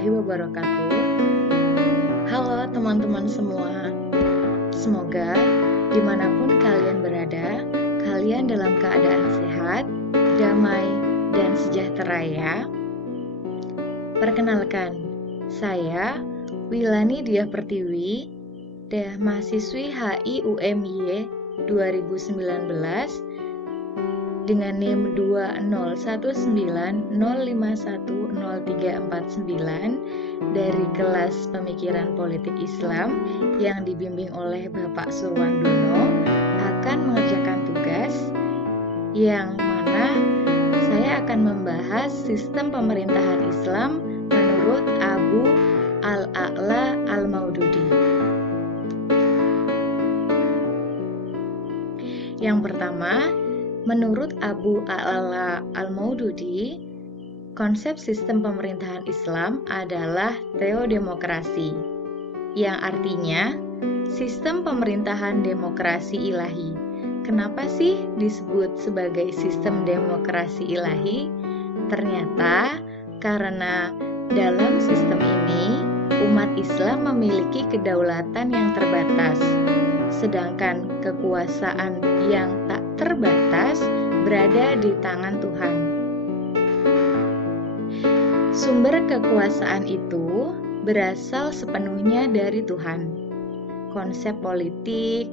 warahmatullahi wabarakatuh. Halo teman-teman semua. Semoga dimanapun kalian berada, kalian dalam keadaan sehat, damai, dan sejahtera ya. Perkenalkan, saya Wilani Diah Pertiwi, mahasiswi HI-UMY 2019 dengan NIM 20190510349 dari kelas Pemikiran Politik Islam yang dibimbing oleh Bapak Surwandono akan mengerjakan tugas yang mana saya akan membahas sistem pemerintahan Islam menurut Abu Al-A'la Al-Maududi. Yang pertama, menurut Abu Al-A'la Al-Maududi, konsep sistem pemerintahan Islam adalah teodemokrasi, yang artinya sistem pemerintahan demokrasi ilahi. Kenapa sih disebut sebagai sistem demokrasi ilahi? Ternyata karena dalam sistem ini umat Islam memiliki kedaulatan yang terbatas, sedangkan kekuasaan yang tak terbatas berada di tangan Tuhan. Sumber kekuasaan itu berasal sepenuhnya dari Tuhan. Konsep politik,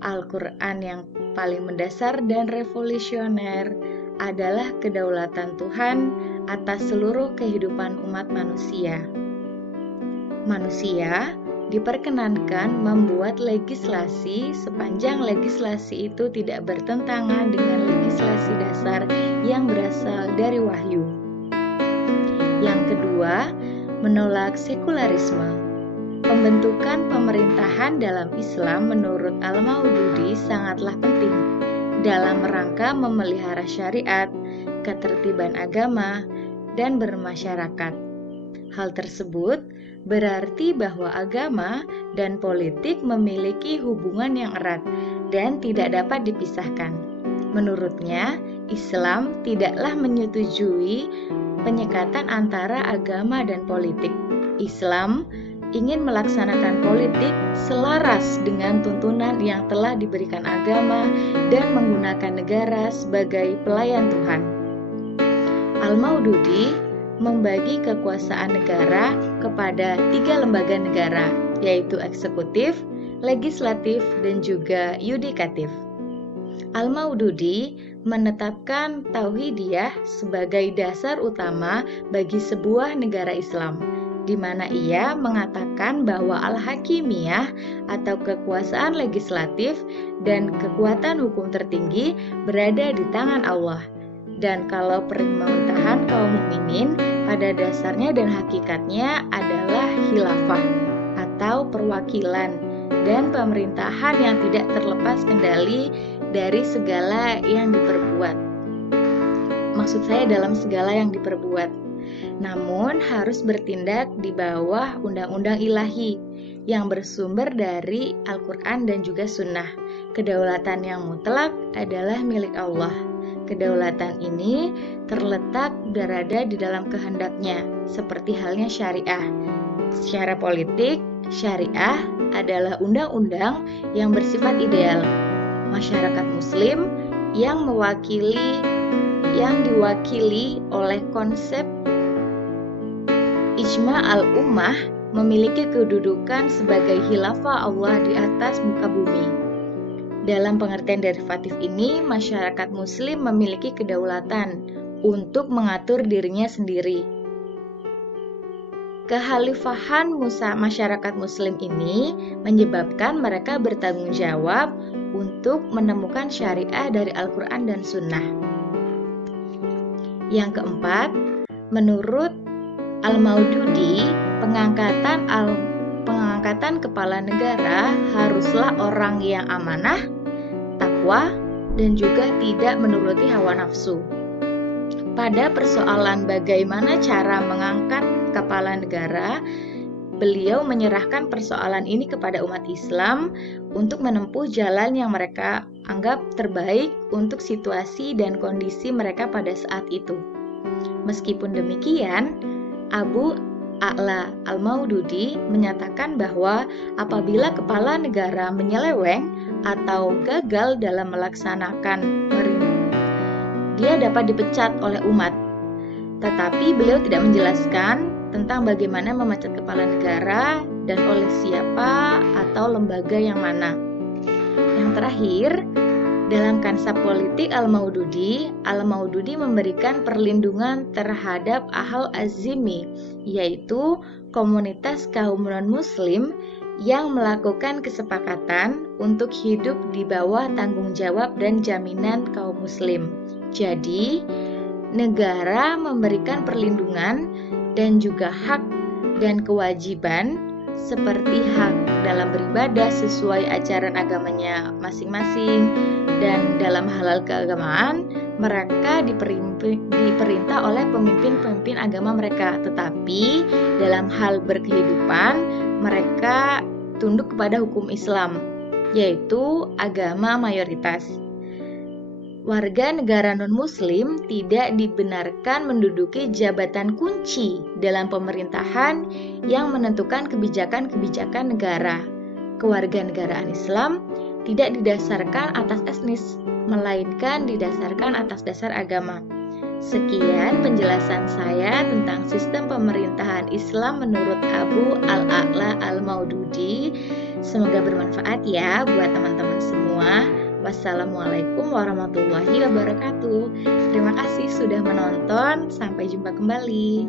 Al-Quran yang paling mendasar dan revolusioner adalah kedaulatan Tuhan atas seluruh kehidupan umat manusia. Manusia diperkenankan membuat legislasi sepanjang legislasi itu tidak bertentangan dengan legislasi dasar yang berasal dari wahyu. Yang kedua, menolak sekularisme. Pembentukan pemerintahan dalam Islam menurut Al-Maududi sangatlah penting dalam rangka memelihara syariat, ketertiban agama, dan bermasyarakat. Hal tersebut berarti bahwa agama dan politik memiliki hubungan yang erat dan tidak dapat dipisahkan. Menurutnya, Islam tidaklah menyetujui penyekatan antara agama dan politik. Islam ingin melaksanakan politik selaras dengan tuntunan yang telah diberikan agama dan menggunakan negara sebagai pelayan Tuhan. Al-Maududi membagi kekuasaan negara kepada 3 lembaga negara, yaitu eksekutif, legislatif, dan juga yudikatif. Al-Maududi menetapkan tauhidiyah sebagai dasar utama bagi sebuah negara Islam, di mana ia mengatakan bahwa al-hakimiyah atau kekuasaan legislatif dan kekuatan hukum tertinggi berada di tangan Allah. Dan kalau pemerintahan kaum mukminin pada dasarnya dan hakikatnya adalah khilafah atau perwakilan dan pemerintahan yang tidak terlepas kendali dari segala yang diperbuat. Maksud saya dalam segala yang diperbuat. Namun harus bertindak di bawah undang-undang ilahi yang bersumber dari Al-Quran dan juga Sunnah. Kedaulatan yang mutlak adalah milik Allah. Kedaulatan ini terletak berada di dalam kehendaknya, seperti halnya syariah. Secara politik, syariah adalah undang-undang yang bersifat ideal. Masyarakat Muslim yang diwakili oleh konsep Ijma' al-Ummah memiliki kedudukan sebagai khilafah Allah di atas muka bumi. Dalam pengertian derivatif ini, masyarakat Muslim memiliki kedaulatan untuk mengatur dirinya sendiri. Kekhalifahan masyarakat Muslim ini menyebabkan mereka bertanggung jawab untuk menemukan syariah dari Al-Quran dan Sunnah. Yang keempat, menurut Al-Maududi, pengangkatan kepala negara haruslah orang yang amanah, takwa, dan juga tidak menuruti hawa nafsu. Pada persoalan bagaimana cara mengangkat kepala negara, beliau menyerahkan persoalan ini kepada umat Islam untuk menempuh jalan yang mereka anggap terbaik untuk situasi dan kondisi mereka pada saat itu. Meskipun demikian, Abu A'la Al-Maududi menyatakan bahwa apabila kepala negara menyeleweng atau gagal dalam melaksanakan dia dapat dipecat oleh umat. Tetapi beliau tidak menjelaskan tentang bagaimana memecat kepala negara dan oleh siapa atau lembaga yang mana. Yang terakhir, dalam kansah politik Al-Maududi memberikan perlindungan terhadap Ahl Az-Zimmi, yaitu komunitas kaum non-muslim yang melakukan kesepakatan untuk hidup di bawah tanggung jawab dan jaminan kaum muslim. Jadi, negara memberikan perlindungan dan juga hak dan kewajiban seperti hak dalam beribadah sesuai ajaran agamanya masing-masing, dan dalam halal keagamaan mereka diperintah oleh pemimpin-pemimpin agama mereka, tetapi dalam hal berkehidupan mereka tunduk kepada hukum Islam, yaitu agama mayoritas. Warga negara non-muslim tidak dibenarkan menduduki jabatan kunci dalam pemerintahan yang menentukan kebijakan-kebijakan negara. Kewarganegaraan Islam tidak didasarkan atas etnis, melainkan didasarkan atas dasar agama. Sekian penjelasan saya tentang sistem pemerintahan Islam menurut Abu Al-A'la Al-Maududi. Semoga bermanfaat ya buat teman-teman semua. Wassalamualaikum warahmatullahi wabarakatuh. Terima kasih sudah menonton. Sampai jumpa kembali.